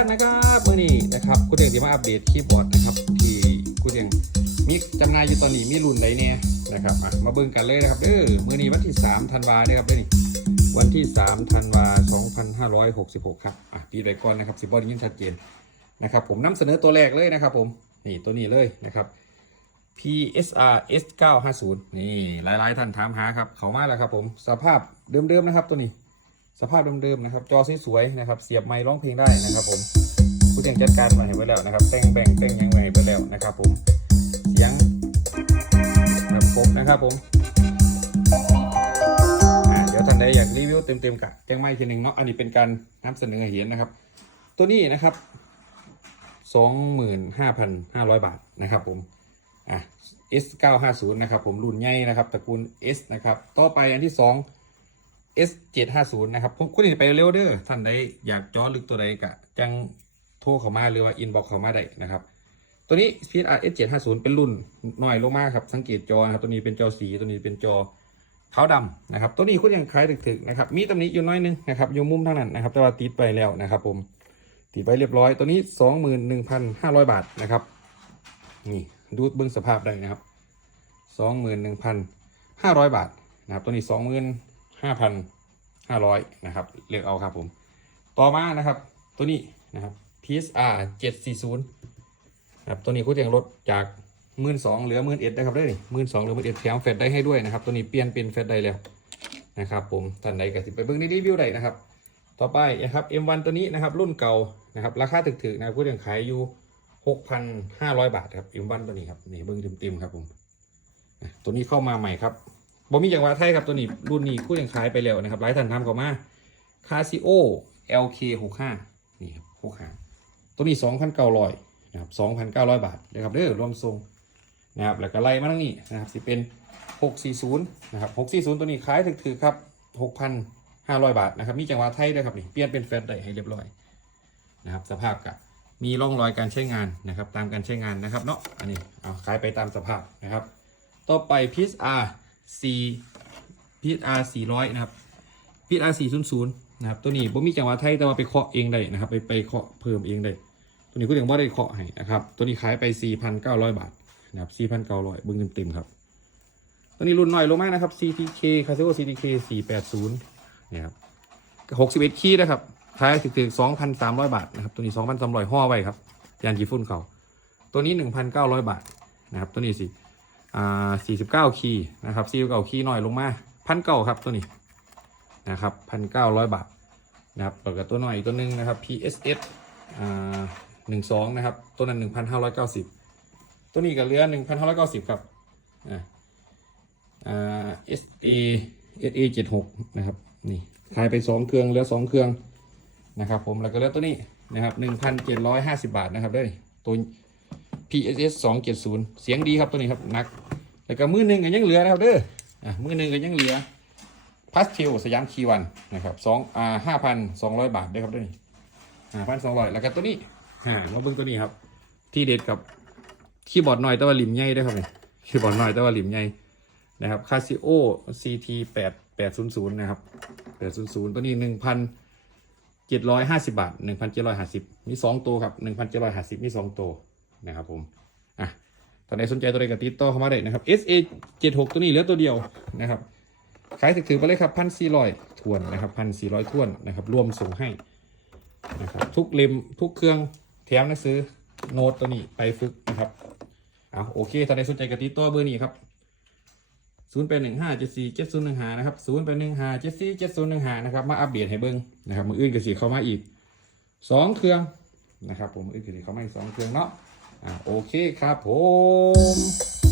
ท่านนะครับมื่อนี้นะครับคุณเองจะมาอัปเดตคีย์บอร์ดนะครับที่คุณเองมีจำหน่ายอยู่ตอนนี้มีรุ่นใดเนี่ยนะครับมาเบิ่งกันเลยนะครับเออมื่อนี้วันที่3ธันวาเด้อครับเด้อนี่วันที่3ธันวา2566 ครับอะปีไปก่อนนะครับสิบอดี้ยินชัดเจนนะครับผมนำเสนอตัวแรกเลยนะครับผมนี่ตัวนี้เลยนะครับ PSR S950 นี่หลายๆท่านถามหาครับเขามาแล้วครับผมสภาพเดิมๆนะครับตัวนี้ สภาพเดิมๆนะครับ จอสวยๆนะครับ เสียบไมค์ร้องเพลงได้นะครับ ผมผู้จัดจัดการมาให้ไว้แล้วนะครับแต่งแบ่งแต่งยังไงไปแล้วนะครับ ผมเสียงแบบครบนะครับ ผมเดี๋ยวท่านใดอยากรีวิวเต็มๆกับแจ้งไม้ทีหนึ่งเนาะอันนี้เป็นการนำเสนอให้เห็นนะครับ ตัวนี้นะครับ25,500บาทนะครับ ผมอะ S 9 5 0 นะครับ ผมรุ่นใหญ่นะครับตระกูล S นะครับ ต่อไปอันที่2 S 7 5 0นะครับผมคุณนี่ไปเร็วเด้อท่านใดอยากจอลึกตัวใดกะจังโทรเข้ามาหรือว่าอินบ็อกเข้ามาได้นะครับ ตัวนี้ PSR S 7 5 0เป็นรุ่นหน่อยลงมาครับ สังเกตจอนะครับ ตัวนี้เป็นจอสี ตัวนี้เป็นจอขาวดำนะครับ ตัวนี้คุณยังคล้ายถึกๆนะครับ มีตำหนิอยู่น้อยนึงนะครับอยู่มุมทางนั้นนะครับ แต่ว่าติดไปแล้วนะครับ ผม ติดไปเรียบร้อย ตัวนี้ 21,500 บาทนะครับ นี่ดูเบื้องสภาพได้นะครับสองหมื่นหนึ่งพันห้าร้อยบาทนะครับ ตัวนี้สอง ห้าร้อยนะครับเลือกเอาครับผม ต่อมานะครับตัวนี้นะครับ PSR 740นะครับตัวนี้คุณยังลดจากหมื่นสองเหลือหมื่นเอ็ดนะครับได้หมื่นสองเหลือหมื่นเอ็ดแถมแฟลชได้ให้ด้วยนะครับ ตัวนี้เปลี่ยนเป็นแฟลชได้แล้วนะครับผมท่านใดก็สิไปเบิ่งในรีวิวได้นะครับ ต่อไปนะครับ M1 ตัวนี้นะครับรุ่นเก่านะครับราคาถึกๆนะคุณยังขายอยู่6,500 บาทครับอิมวันตัวนี้ครับนี่เบิ้งเต็มๆครับผมตัวนี้เข้ามาใหม่ครับ บอมีอย่างว่าไทยครับตัวนี้รุ่นนี้คู่ยังขายไปแล้วนะครับหลายท่านทำเข้ามาคาซิโอ LK 65นี่ครับ65ตัวนี้ 2,900นะครับ2,900 บาทนะครับเด้อรวมทรงนะครับแล้วก็ไล่มาทั้งนี้นะครับสิเป็น 640นะครับ640 ตัวนี้ขายถึกๆครับ 6,500 บาทนะครับมีจังหวะไทยด้วยครับนี่เปลี่ยนเป็นแฟลชได้ให้เรียบร้อยนะครับสภาพกับมีร่องรอยการใช้งานนะครับตามการใช้งานนะครับเนาะอันนี้เอาขายไปตามสภาพนะครับ ต่อไป PSR 4 PSR 400 นะครับ PSR 400 นะครับ ตัวนี้ผมมีจังหวะไทยแต่ว่าไปเคาะเองได้นะครับ ไปไปเคาะเพิ่มเองได้ ตัวนี้ก็ยังว่าได้เคาะให้นะครับ ตัวนี้ขายไป 4,900 บาทนะครับ 4,900เบิ้งเต็มๆครับ ตัวนี้รุ่นหน่อยลงมากนะครับ CTK Casio CTK 480เนี่ยครับ61คีย์นะครับขายถึงๆ2,300บาทนะครับ ตัวนี้2,300ห่อไว้ครับยานจีฝุ่นเขาตัวนี้1,900บาทนะครับ ตัวนี้สิ อ่า49 คีย์นะครับ49คีย์หน่อยลงมาพันเก้าครับตัวนี้นะครับ1,900บาทนะครับแล้วก็ตัวหน่อยอีกตัวหนึงนะครับ PSS อ่า12นะครับ ตัวนั้น1,590ตัวนี้ก็เหลือ1,590ครับอ่าอ่า SA SA 76นะครับนี่ขายไป2เครื่องเหลือ2เครื่องนะครับผมแล้วก็เลือตัวนี้นะครับหนึ่งพันเจ็ดร้อยห้าสิบาทนะครับได้ตัว PSS สองเจ็ดศูนย์เสียงดีครับตัวนี้ครับนัก แล้วก็มือหนึ่งก็ยังเหลือนะครับเด้ออะมือหนึ่งก็ยังเหลือพัสเทลสยามคีวันนะครับสองอ่าห้าพันสองร้อยบาทได้ครับด้วยห้าพันสองร้อยแล้วก็ตัวนี้ฮ่ามาเบิ่งตัวนี้ครับ ที่เด็ดกับคีย์บอร์ดหน่อยแต่ว่าหลิมใหญ่ด้วยครับนี่คีย์บอร์ดหน่อยแต่ว่าหลิมใหญ่นะครับ Casio CT แปดแปดศูนย์ศูนย์นะครับแปดศูนย์ศูนย์ตัวนี้หนึ่งพันเจ็ดร้อยห้าสิบบาทหนึ่งพันเจ็ดร้อยห้าสิบมีสองตัวครับหนึ่งพันเจ็ดร้อยห้าสิบมีสองตัวนะครับผม อะตอนไหนสนใจตัวใดก็ติดต่อเข้ามาได้นะครับ SA เจ็ดหกตัวนี้เหลือตัวเดียวนะครับขายถือไปเลยครับพันสี่ร้อยทวนนะครับพันสี่ร้อยทวนนะครับ รวมส่งให้นะครับทุกเล่มทุกเครื่องแถมหนังสือโน้ตตัวนี้ไปฝึกนะครับเอาโอเคตอนไหนสนใจก็ติดต่อเบอร์นี้ครับศูนย์แปดหนึ่งห้าเจ็ดสี่เจ็ดศูนย์หนึ่งหานะครับศูนย์แปดหนึ่งห้าเจ็ดสี่เจ็ดศูนย์หนึ่งหานะครับมาอัปเดตให้เบิ้งนะครับมืออื่นก็สีเข้ามาอีกสองเครื่องนะครับผมมืออื่นก็สีเข้ามาอีกสองเครื่องเนาะ อ่าโอเคครับผม